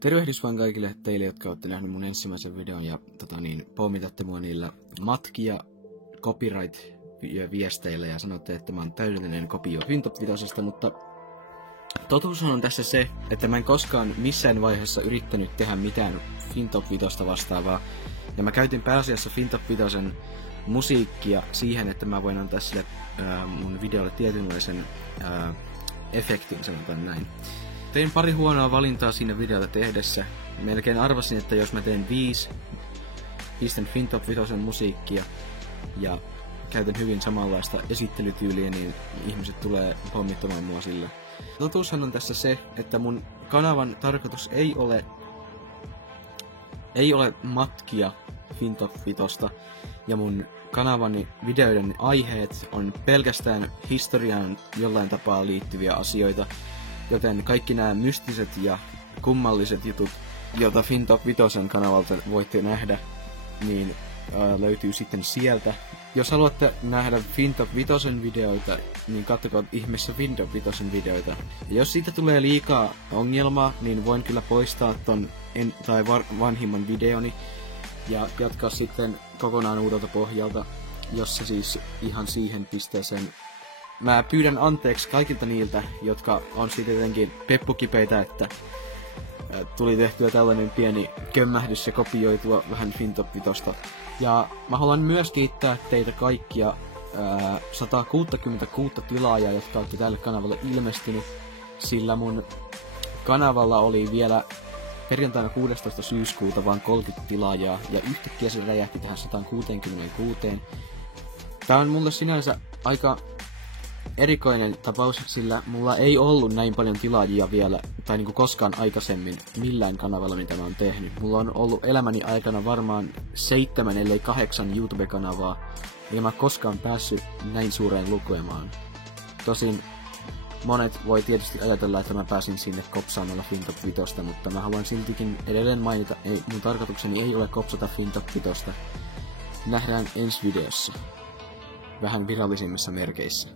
Tervehdys vaan kaikille teille, jotka olette nähneet mun ensimmäisen videon ja pommitatte mua niillä matkia copyright-viesteillä ja sanotte, että mä oon täydellinen kopio Fintop Vitosesta, mutta totuus on tässä se, että mä en koskaan missään vaiheessa yrittänyt tehdä mitään Fintop Vitosta vastaavaa, ja mä käytin pääasiassa Fintop Vitosen musiikkia siihen, että mä voin antaa sille mun videolle tietynlaisen efektin, sanotaan näin. Tein pari huonoa valintaa siinä videota tehdessä. Melkein arvasin, että jos mä teen 5, pistän Fintop Vitosen musiikkia ja käytän hyvin samanlaista esittelytyyliä, niin ihmiset tulee pommittamaan mua sillä. Totuushan on tässä se, että mun kanavan tarkoitus ei ole matkia Fintop Vitosta, ja mun kanavani videoiden aiheet on pelkästään historiaan jollain tapaa liittyviä asioita, joten kaikki nämä mystiset ja kummalliset jutut, joita Fintop Vitosen kanavalta voitte nähdä, niin löytyy sitten sieltä. Jos haluatte nähdä Fintop Vitosen videoita, niin katsokaa ihmeessä Fintop Vitosen videoita. Ja jos siitä tulee liikaa ongelmaa, niin voin kyllä poistaa ton vanhimman videoni ja jatkaa sitten kokonaan uudelta pohjalta, jossa siis ihan siihen pisteeseen. Mä pyydän anteeksi kaikilta niiltä, jotka on siitä jotenkin peppukipeitä, että tuli tehtyä tällainen pieni kömmähdys ja kopioitua vähän Fintop Vitosta. Ja mä haluan myös kiittää teitä kaikkia 166 tilaajaa, jotka olette tälle kanavalle ilmestynyt, sillä mun kanavalla oli vielä perjantaina 16. syyskuuta vain 30 tilaajaa, ja yhtäkkiä se räjähti tähän 166. Tää on mulle sinänsä aika erikoinen tapaus, sillä mulla ei ollut näin paljon tilaajia vielä, tai niinku koskaan aikaisemmin millään kanavalla, mitä mä oon tehnyt. Mulla on ollut elämäni aikana varmaan 7 ellei 8 YouTube-kanavaa, ja mä koskaan päässyt näin suureen lukemaan. Tosin monet voi tietysti ajatella, että mä pääsin sinne kopsaamalla Fintop Vitosta, mutta mä haluan siltikin edelleen mainita, mun tarkoitukseni ei ole kopsata Fintop Vitosta. Nähdään ensi videossa. Vähän virallisimmissa merkeissä.